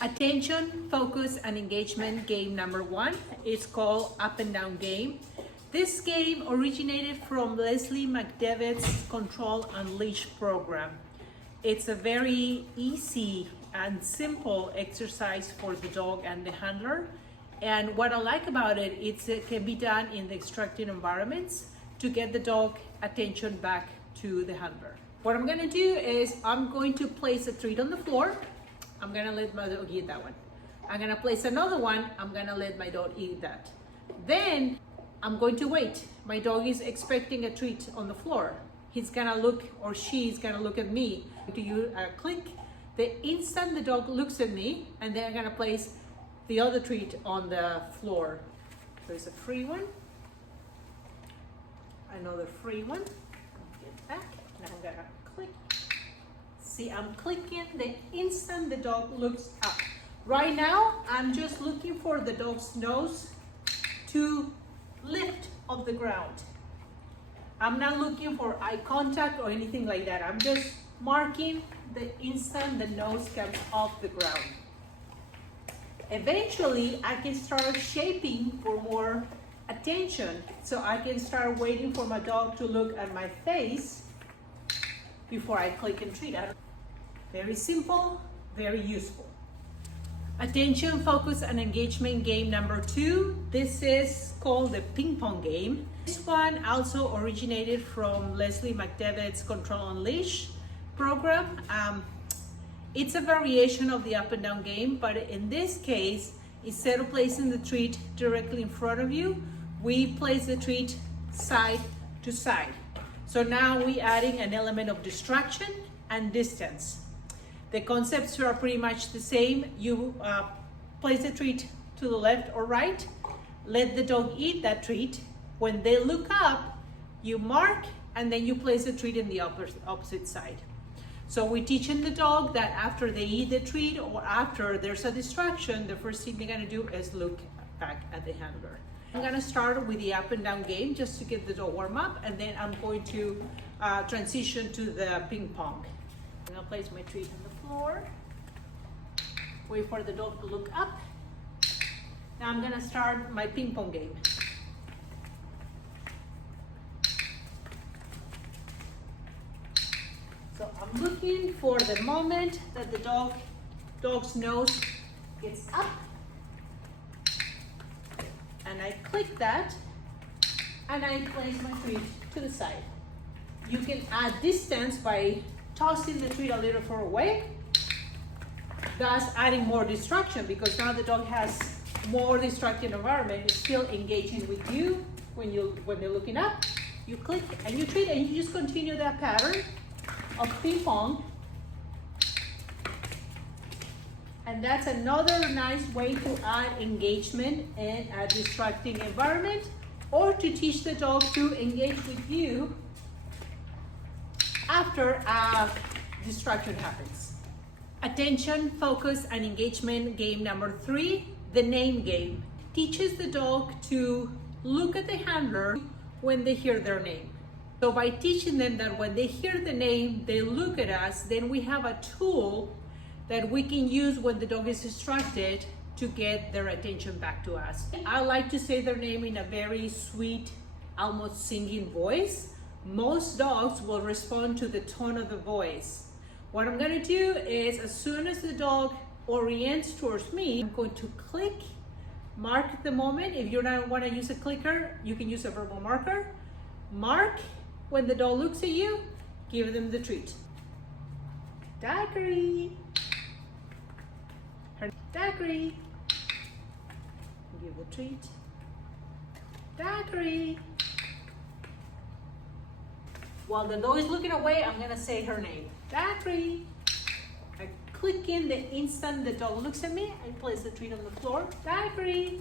Attention, focus, and engagement game number 1 is called Up and Down Game. This game originated from Leslie McDevitt's Control Unleashed program. It's a very easy and simple exercise for the dog and the handler. And what I like about it, it can be done in the instructed environments to get the dog attention back to the handler. What I'm gonna do is I'm going to place a treat on the floor. I'm gonna let my dog eat that one. I'm gonna place another one. I'm gonna let my dog eat that. Then I'm going to wait. My dog is expecting a treat on the floor. He's gonna look, or she's gonna look at me. Do you click? The instant the dog looks at me, and then I'm gonna place the other treat on the floor. There's a free one. Another free one. Get back. Now I'm gonna click. See, I'm clicking the instant the dog looks up. Right now, I'm just looking for the dog's nose to lift off the ground. I'm not looking for eye contact or anything like that. I'm just marking the instant the nose comes off the ground. Eventually, I can start shaping for more attention. So I can start waiting for my dog to look at my face before I click and treat. Very simple, very useful. Attention, focus, and engagement game number 2. This is called the ping pong game. This one also originated from Leslie McDevitt's Control Unleashed program. It's a variation of the up and down game, but in this case, instead of placing the treat directly in front of you, we place the treat side to side. So now we're adding an element of distraction and distance. The concepts are pretty much the same. You place the treat to the left or right, let the dog eat that treat. When they look up, you mark, and then you place the treat in the opposite side. So we're teaching the dog that after they eat the treat or after there's a distraction, the first thing they're gonna do is look back at the handler. I'm gonna start with the up and down game just to get the dog warm up, and then I'm going to transition to the ping pong. I'm gonna place my treat on the floor, wait for the dog to look up. Now I'm gonna start my ping pong game. So I'm looking for the moment that the dog's nose gets up, and I click that, and I place my treat to the side. You can add distance by tossing the treat a little far away, thus adding more distraction, because now the dog has more distracting environment. It's still engaging with you when they're looking up. You click and you treat, and you just continue that pattern of ping pong. And that's another nice way to add engagement in a distracting environment, or to teach the dog to engage with you after a distraction happens. Attention, focus, and engagement game number 3, the name game. Teaches the dog to look at the handler when they hear their name. So by teaching them that when they hear the name, they look at us, then we have a tool that we can use when the dog is distracted to get their attention back to us. I like to say their name in a very sweet, almost singing voice. Most dogs will respond to the tone of the voice. What I'm gonna do is, as soon as the dog orients towards me, I'm going to click, mark the moment. If you don't wanna use a clicker, you can use a verbal marker. Mark. When the dog looks at you, give them the treat. Daiquiri. Daiquiri. Give the treat. Daiquiri. While the dog is looking away, I'm gonna say her name. Daiquiri. I click in the instant the dog looks at me, I place the treat on the floor. Daiquiri.